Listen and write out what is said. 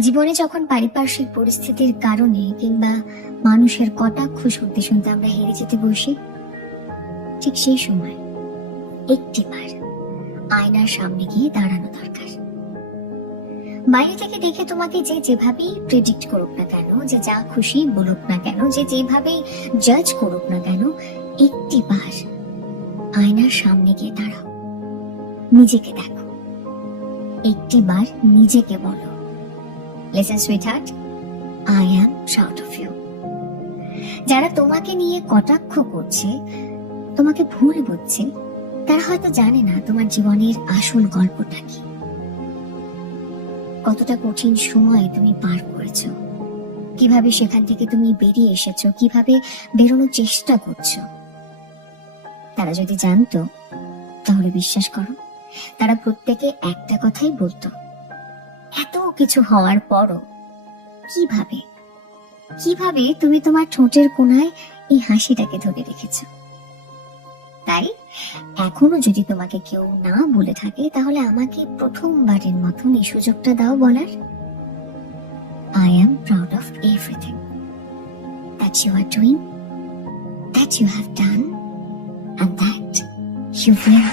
জীবনে যখন পারিপার্শ্বিক পরিস্থিতির কারণে কিংবা মানুষের কটাক্ষ শুনতে শুনতে আমরা হেরে যেতে বসি, ঠিক সেই সময় একটিবার আয়নার সামনে গিয়ে দাঁড়ানো দরকার। বাইরে থেকে দেখে তোমাকে যে যেভাবেই প্রেডিক্ট করুক না কেন, যে যা খুশি বলুক না কেন, যে যেভাবেই জাজ করুক না কেন, একটিবার আয়নার সামনে গিয়ে দাঁড়াও, নিজেকে দেখো, একটিবার নিজেকে বলো, listen sweetheart, I am proud of you. যারা তোমাকে নিয়ে কটাক্ষ করছে, তোমাকে ভুল বুঝছে, তারা হয়তো জানে না তোমার জীবনের আসল গল্পটা কি, কতটা কঠিন সময় তুমি পার করেছো, কিভাবে সেখান থেকে তুমি বেরিয়ে এসেছো, কিভাবে বেরোনোর চেষ্টা করছো। তারা যদি জানতো, তাহলে বিশ্বাস করো, তারা প্রত্যেকে একটা কথাই বলতো, এত কিছু হওয়ার পরও কিভাবে কিভাবে তুমি তোমার ঠোঁটের কোণায় এই হাসিটাকে ধরে রেখেছো। তাই এখনো যদি তোমাকে কেউ না বলে থাকে, তাহলে আমাকে প্রথমবারের মতন এই সুযোগটা দাও বলার, I am proud of everything that you are doing, that you have done, and that you will